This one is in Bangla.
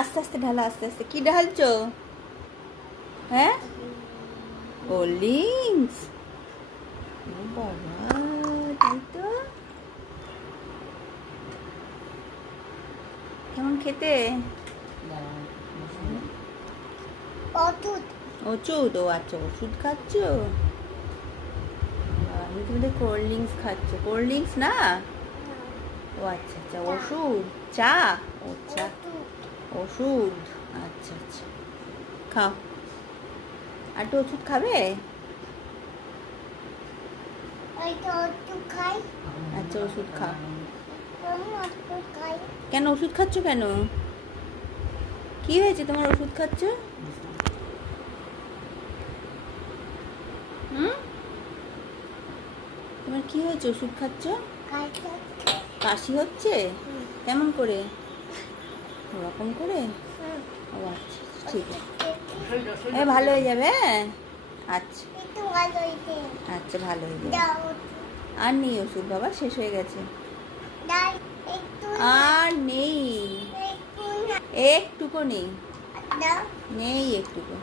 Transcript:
আস্তে আস্তে ঢালো, আস্তে আস্তে। কি ঢালছো? হ্যাঁ, কোল্ড ড্রিঙ্কস। ও বাবা, তাই তো। কেমন খেতে? ওষুধ? ও আচ্ছা, ওষুধ খাচ্ছ। আমি তোমাদের কোল্ড ড্রিঙ্কস খাচ্ছ। কোল্ড ড্রিঙ্কস না? ও আচ্ছা আচ্ছা, ওষুধ। চা? ও চা, ওষুধ। আচ্ছা আচ্ছা, খাও। আর একটু ওষুধ খাবে? আচ্ছা, ওষুধ খাও। কেন ওষুধ খাচ্ছ কেন? কি হয়েছে তোমার ওষুধ খাচ্ছ? তোমার কি হয়েছে ওষুধ খাচ্ছ? কাশি হচ্ছে? কেমন করে? ওরকম করে? ও আচ্ছা, ঠিক আছে, ভালো হয়ে যাবে। হ্যাঁ, আচ্ছা আচ্ছা, ভালো হয়ে যাবে। আর নেই ওষুধ বাবা, শেষ হয়ে গেছে। আর নেই, একটুকু নেই, নেই একটুকু।